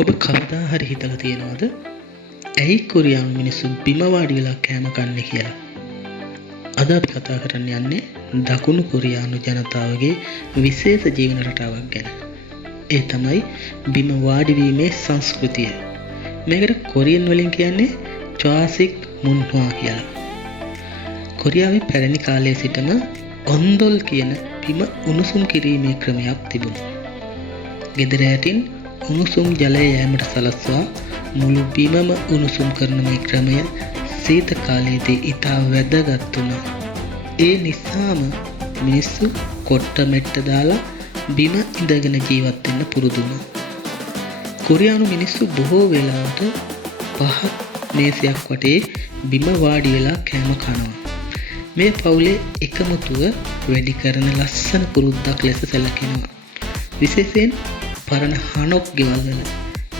ඔබ කවදා හරි හිතලා තියෙනවද ඇයි කොරියානු මිනිස්සු බිම වාඩි වෙලා කෑම කන්නේ කියලා? අද අපි කතා කරන්න යන්නේ දකුණු කොරියානු ජනතාවගේ විශේෂ ජීවන රටාවක් ගැන. ඒ තමයි බිම වාඩි වීමේ සංස්කෘතිය. මේකට කොරියන් වලින් කියන්නේ චාසික් මුන්හ්වා කියලා. කොරියාවේ පැරණි කාලයේ සිටම ඔන්දොල් කියන බිම උණුසුම් කිරීමේ ක්‍රමයක් තිබුණා. ගෙදර යටින් උණුසුම් ජලය යෑමට සලස්වා මුළු බිමම උණුසුම් කරන මේ ක්‍රමය සීත කාලයේදී ඉතා වැදගත් වුණා. ඒ නිසාම මිනිස්සු කොට්ට මෙට්ට දාලා බිම ඉඳගෙන ජීවත් වෙන්න පුරුදු වුණා. කොරියානු මිනිස්සු බොහෝ වෙලාවට පහත් මේසයක් වටේ බිම වාඩි වෙලා කෑම කනවා. මේ පවුලේ එකමුතුව වැඩි කරන ලස්සන පුරුද්දක් ලෙස සැලකෙනවා. විශේෂයෙන් පරණ හනොක් ගෙවල් වල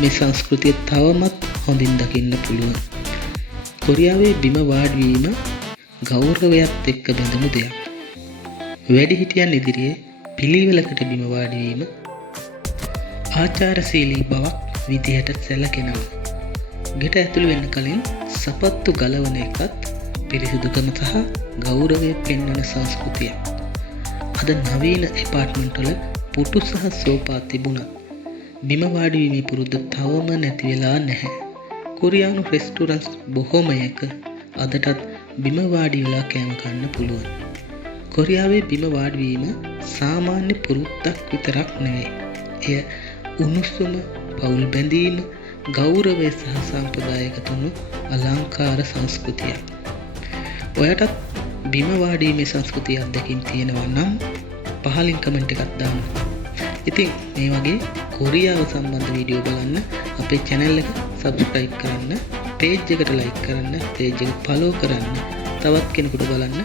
මේ සංස්කෘතිය තවමත් හොඳින් දකින්න පුළුවන්. කොරියාවේ බිම වාඩි වීම ගෞරවයත් එක්ක බැඳුණු දෙයක්. වැඩිහිටියන් ඉදිරියේ පිළිවෙලකට බිම වාඩි වීම ආචාරශීලී බවක් විදිහට සැලකෙනවා. ගෙට ඇතුළු වෙන්න කලින් සපත්තු ගලවන එකත් පිරිසිදුකම සහ ගෞරවය පෙන්වන සංස්කෘතියක්. අද නවීන ඇපාර්ට්මන්ට් වල පුටු සහ සෝපා තිබුණත් බිම වාඩි වීමේ පුරුද්ද තවම නැති වෙලා නැහැ. කොරියානු රෙස්ටුරන්ට්ස් බොහෝමයක අදටත් බිම වාඩි වෙලා කෑම කන්න පුළුවන්. කොරියාවේ බිම වාඩි වීම සාමාන්‍ය පුරුද්දක් විතරක් නෙවෙයි. එය උණුසුම, පවුල් බැඳීම, ගෞරවය සහ සම්ප්‍රදායගතම අලංකාර සංස්කෘතියක්. ඔයාටත් බිම වාඩි වීමේ සංස්කෘතිය අත්දැකීම් තියෙනවා නම් පහලින් කමෙන්ට් එකක් දාන්න. ඉතින් මේ වගේ කොරියාව සම්බන්ධ වීඩියෝ බලන්න අපේ channel එක subscribe කරන්න, page එකට like කරන්න, page එක follow කරන්න, තවත් කෙනෙකුට බලන්න